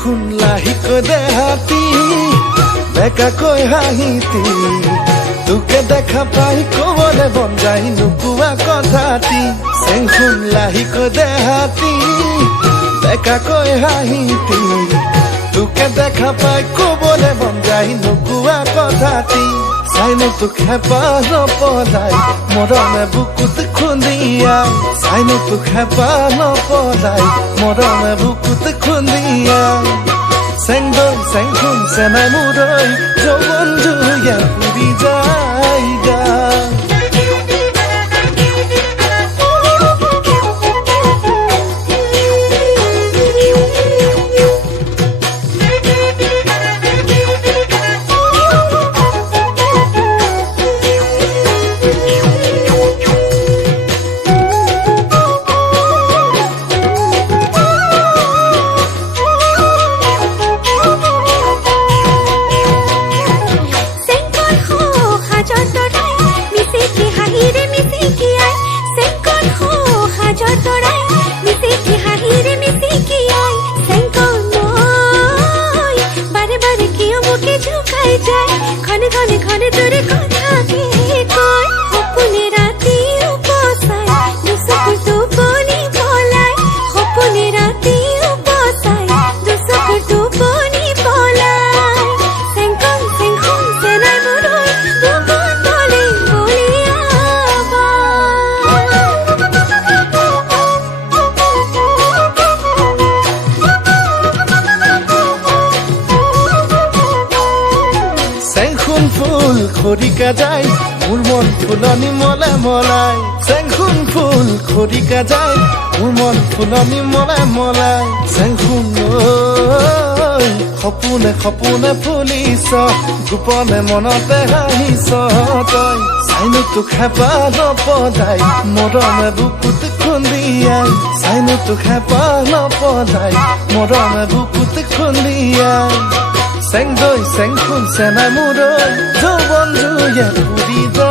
খুন লাহিকৈ দেহাতি বেকাকৈ হাঁহিতি তোকে দেখা পাই কবলে মন যায় নোকোৱা কথাটি চেংখুন লাহিকৈ দেহাতি বেকাকৈ হাঁহিতি তোকে দেখা পাই কবলে মন যায় নোকোৱা কথাটি চাইনো তোক হেঁপাহ নপলাই মৰমে বুকুত খুন্দিয়াই চাইনো তোক হেঁপাহ নপলাই মৰমে বুকুত খুন্দিয়াই চেংদৈ চেংখুন চেনাই মুৰৈ যৌৱন জুয়ে পুৰি যায় গা খনে খনে খনে তোরে কথা কে কয় হপুনে রাতি উপসায় দুসকুর তুপনি পলাই হপুনে রাতি উপসায় দুসকুর তুপনি পলাই সেংকন সেংখুন সেনাই মুরুই বুকুত বলে বলিয়াবা চেংখুন ফুল খৰিকা যায় মোৰ মন ফুলনি মলাই মলাই চেংখুন ফুল খৰিকা যায় মোৰ মন ফুলনি মলাই মলাই চেংখুন সপোনে সপোনে ফুলিছ গোপনে মনতে হাঁহিছ তই চাইনো তোক হেঁপাহ নপলাই মৰমে বুকুত খুন্দিয়াই চাইনো তোক হেঁপাহ নপলাই মৰমে বুকুত খুন্দিয়াই চেংদৈ চেংখুন চেনাই মুৰৈ যৌৱন জুয়ে পুৰি যায়